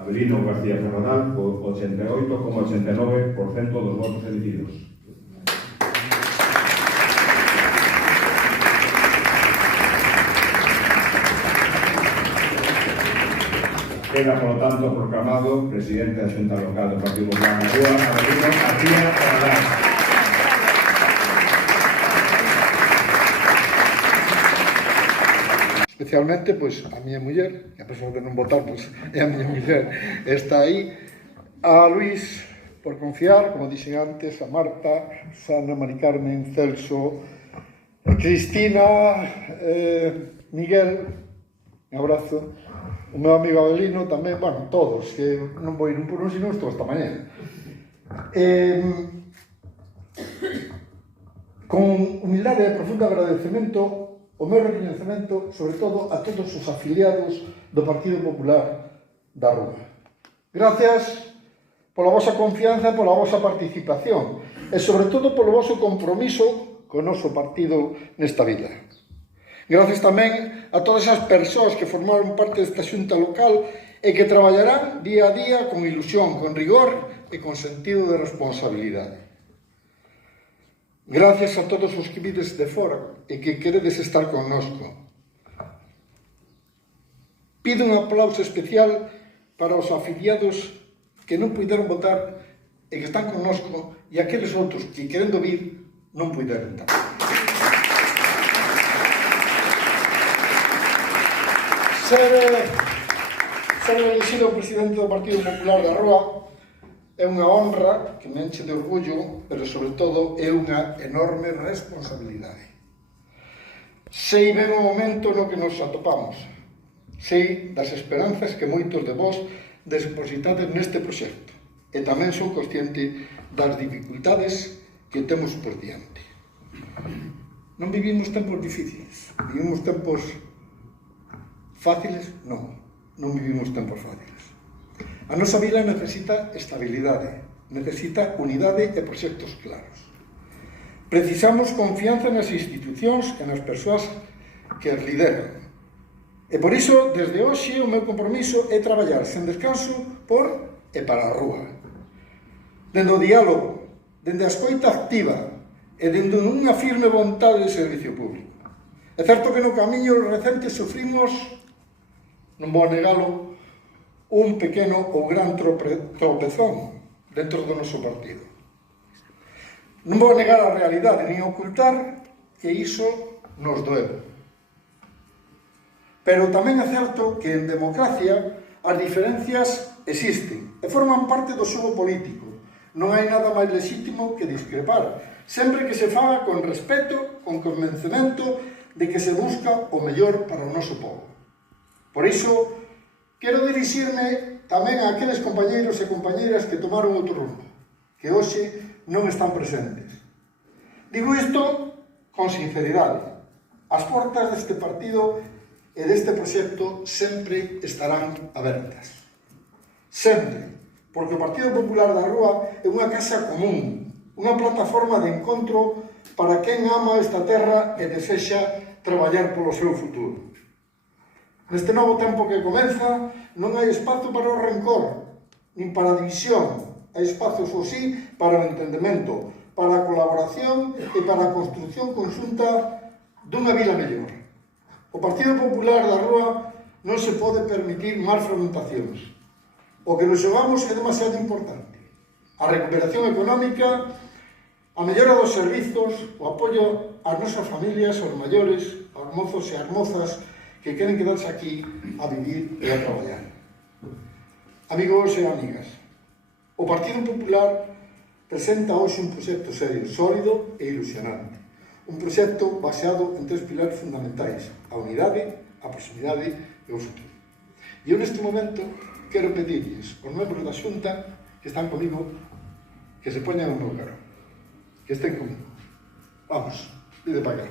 Avelino García Ferronal, co 88,89% dos votos emitidos. Queda, por lo tanto, proclamado presidente da Xunta Local do Partido Popular da Rúa, Avelino García Ferronal. Especialmente, pois, a miña muller, que a pesar de non votar, pois, é a miña muller, está aí, a Luís, por confiar, como dixen antes, a Marta, Susana, Mari Carmen, Celso, Cristina, Miguel, un abrazo, o meu amigo Avelino tamén, bueno, todos, que non vou ir un por un, sino estou hasta mañana. Con humildade e profundo agradecemento, o meu reconhecemento, sobre todo, a todos os afiliados do Partido Popular da Rúa. Gracias pola vosa confianza e pola vosa participación e, sobre todo, polo voso compromiso co noso partido nesta vila. Gracias tamén a todas as persoas que formaron parte desta xunta local e que traballarán día a día con ilusión, con rigor e con sentido de responsabilidade. Gracias a todos os que vides de fora e que queredes estar connosco. Pido un aplauso especial para os afiliados que non puideron votar e que están connosco e aqueles outros que, querendo vir, non puideron votar. Ser elegido presidente do Partido Popular da Rúa é unha honra que me enche de orgullo, pero sobre todo é unha enorme responsabilidade. Sei ben o momento no que nos atopamos. Sei das esperanzas que moitos de vós depositades neste proxecto e tamén son consciente das dificultades que temos por diante. Non vivimos tempos difíciles, vivimos tempos fáciles? Non vivimos tempos fáciles. A nosa vila necesita estabilidade, necesita unidade e proxectos claros. Precisamos confianza nas institucións e nas persoas que as lideran. E por iso, desde hoxe, o meu compromiso é traballar sen descanso por e para a rúa. Dende o diálogo, dende a escoita activa e dende unha firme vontade de servicio público. É certo que no camiño recente sufrimos, non vou negalo, un pequeno ou gran tropezón dentro do noso partido. Non vou negar a realidade, nin ocultar que iso nos doeu. Pero tamén é certo que en democracia as diferencias existen e forman parte do xogo político. Non hai nada máis lexítimo que discrepar, sempre que se faga con respeto, con convencemento de que se busca o mellor para o noso povo. Por iso, quero dirixirme tamén a aqueles compañeiros e compañeiras que tomaron outro rumbo, que hoxe non están presentes. Digo isto con sinceridade. As portas deste partido e deste proxecto sempre estarán abertas. Sempre. Porque o Partido Popular da Rúa é unha casa común, unha plataforma de encontro para quen ama esta terra e desexa traballar polo seu futuro. Neste novo tempo que comeza, non hai espazo para o rencor, nin para a división. Hai espazo, só sí, para o entendemento, para a colaboración e para a construción conxunta dunha vila mellor. O Partido Popular da Rúa non se pode permitir máis fragmentacións. O que nos xogamos é demasiado importante. A recuperación económica, a mellora dos servizos, o apoio ás nosas familias, aos maiores, aos mozos e ás mozas, que queren quedarse aquí a vivir e a traballar. Amigos e amigas, o Partido Popular presenta hoxe un proxecto serio, sólido e ilusionante. Un proxecto baseado en tres pilares fundamentais: a unidade, a proximidade e o futuro. E eu neste momento quero pedirlles aos membros da Xunta que están comigo que se poñan ao meu carón, que estén comigo. Vamos, vide para cá.